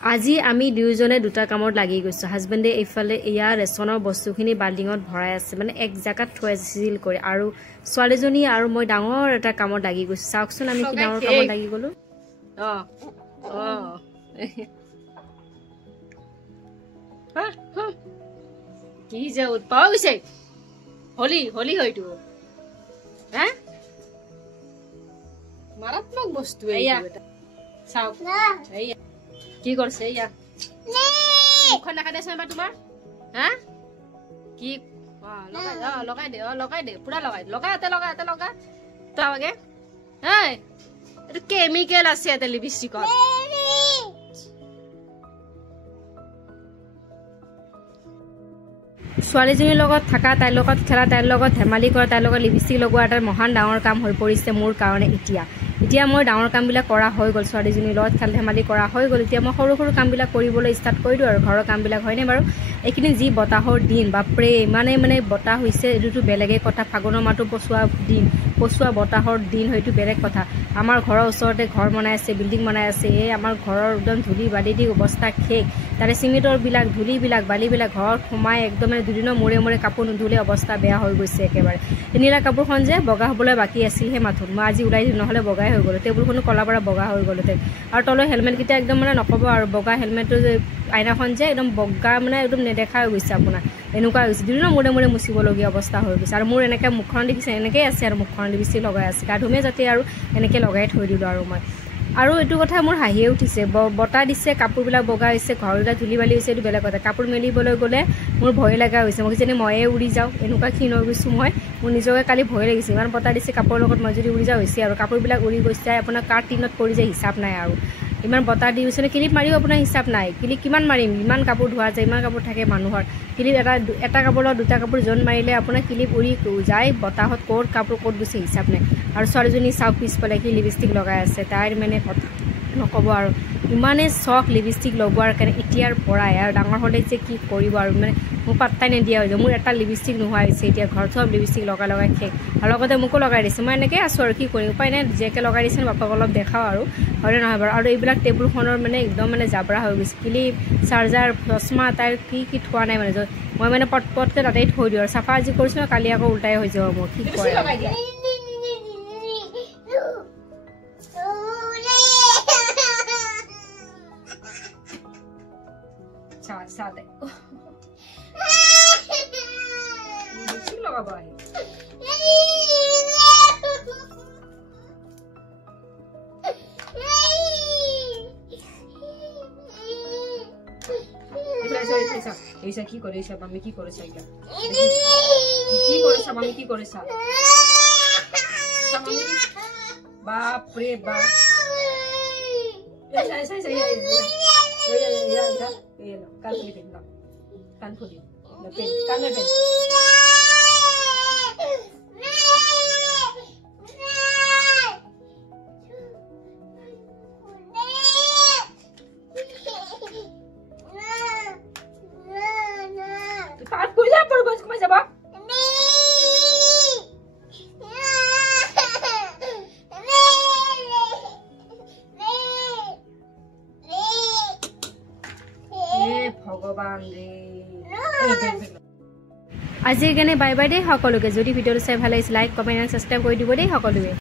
আজি আমি দুইজনে দুটা কামত লাগি গৈছো হাজবেণ্ডে এইফালে ইয়াৰ ৰেচনৰ বস্তুখিনি বাল্ডিঙত ভৰাই আছে মানে এক জাগাত থৈ আছিল কৰি আৰু ছোৱালীজনী আৰু মই ডাঙৰ এটা কামত লাগি গৈছো চাওকচোন আমি কি ডাঙৰ কামত লাগি গলো কি যে উৎপাত হৈছে হলি হলি হয়তো হা মাৰাত্মক বস্তু এইয়া চাওক এইয়া কি কৰিছে ইয়া মুখখন দেখা দেচোন এবাৰ তোমাৰ হা কি লগাই দে পুৰা লগাই এতে লগা তাকে এইটো কেমিকেল আছে এতে লিপষ্টিকত ছোৱালীজনীৰ লগত থকা তাইৰ লগত খেলা তাইৰ লগত ধেমালি কৰা তাইৰ লগত লিপষ্টিক লগোৱা এটা মহান ডাঙৰ কাম হৈ পৰিছে মোৰ কাৰণে এতিয়া মই ডাঙৰ কামবিলাক কৰা হৈ গ'ল ছোৱালীজনীৰ লগত খেল ধেমালি কৰা হৈ গ'ল এতিয়া মই সৰু সৰু কামবিলাক কৰিবলৈ ষ্টাৰ্ট কৰি দিওঁ আৰু ঘৰৰ কামবিলাক হয়নে বাৰু এইখিনি যি বতাহৰ দিন বাপৰে মানে বতাহ হৈছে এইটোতো বেলেগেই কথা ফাগুনৰ মাহটো পচোৱা বতাহৰ দিন হয়তো বেলেগ কথা আমাৰ ঘৰৰ ওচৰতে ঘৰ বনাই আছে বিল্ডিং বনাই আছে এই আমাৰ ঘৰৰ একদম ধূলি বালি দি অৱস্থা শেষ তাৰে চিমেণ্টৰ বিলাক ধূলিবিলাক বালিবিলাক ঘৰত সোমাই একদম মানে দুদিনৰ মূৰে কাপোৰ নুধুলে অৱস্থা বেয়া হৈ গৈছে একেবাৰে নীলা কাপোৰখন যে বগা হ'বলৈ বাকী আছিলহে মাথোন মই আজি ওলাই নহ'লে বগাই হৈ গ'ল টেবুলখনো কলা পৰা বগা হৈ গ'লতে আৰু তলৰ হেলমেটকেইটা একদম মানে নক'ব আৰু বগা হেলমেটটো যে আইনাখন যে একদম বগা মানে একদম নেদেখা হৈ গৈছে আপোনাৰ এনেকুৱা হৈছে দুদিনৰ মূৰে মুচিবলগীয়া অৱস্থা হৈ গৈছে আৰু মোৰ এনেকৈ মুখখন দেখিছে এনেকৈ আছে আৰু মুখখন বেছি লগাই আছে গা ধুমে যাতে আৰু এনেকৈ লগাই থৈ দিলোঁ আৰু মই আৰু এইটো কথা মোৰ হাঁহিয়ে উঠিছে বতাহ দিছে কাপোৰবিলাক বগা হৈছে ঘৰবিলাক ধূলি বালি হৈছে এইটো বেলেগ কথা কাপোৰ মেলিবলৈ গ'লে মোৰ ভয় লগা হৈছে মই যেনে ময়ে উৰি যাওঁ এনেকুৱা ক্ষীণ হৈ গৈছোঁ মই মোৰ নিজকে কালি ভয় লাগিছে ইমান বতাহ দিছে কাপোৰৰ লগত মই যদি উৰি যাওঁ হৈছে আৰু কাপোৰবিলাক উৰি গৈছে আপোনাৰ কাৰ টিনত পৰি যায় হিচাপ নাই আৰু ইমান বতাহ দি গৈছে ক্লিপ মাৰিও আপোনাৰ হিচাপ নাই ক্লিপ কিমান মাৰিম ইমান কাপোৰ ধোৱা যায় ইমান কাপোৰ থাকে মানুহৰ ক্লিপ এটা কাপোৰৰ দুটা কাপোৰ জোন মাৰিলে আপোনাৰ ক্লিপ উৰি যায় বতাহত ক'ত কাপোৰ ক'ত গৈছে হিচাপ নাই আৰু ছোৱালীজনী চাওক পিছফালে কি লিপষ্টিক লগাই আছে তাইৰ মানে কথা নক'ব আৰু ইমানেই চখ লিপষ্টিক লগোৱাৰ কাৰণে এতিয়াৰ পৰাই আৰু ডাঙৰ হ'লে যে কি কৰিব আৰু মানে মোক পাত্তাই নিদিয়া হৈছে মোৰ এটা লিপষ্টিক নোহোৱা হৈছে এতিয়া ঘৰত চব লিপষ্টিক লগাই শেষ আৰু লগতে মোকো লগাই দিছে মই এনেকৈ আছোঁ আৰু কি কৰিম উপায় নাই জীয়েকে লগাই দিছে বাপাক অলপ দেখাওঁ আৰু হয়নে নহয় বাৰু আৰু এইবিলাক টেবুলখনৰ মানে একদম মানে জাবৰা হৈ গৈছে ক্লিপ চাৰ্জাৰ চশমা তাইৰ কি থোৱা নাই মানে মই মানে পটকৈ তাতেই থৈ দিওঁ আৰু চাফা আজি কৰিছোঁ কালি আকৌ উল্টাই হৈ যাব মোৰ কি কৰে Sate. Sino ka ba? Isa কি কৰিছা মামি কি কৰিছা এটা কি কৰিছা মামি কি কৰিছা মামি বাপ ৰে বাপ Kan pulipin lang. Kan pulipin. Lapin. Kan lapin. Taat ko yan. Pero gusto ko may sabak? আজিৰ কাৰণে বাই বাই দেই সকলোকে যদি ভিডিঅ'টো চাই ভাল লাগিছে লাইক কমেণ্ট এণ্ড ছাবস্ক্ৰাইব কৰি দিব দেই সকলোৱে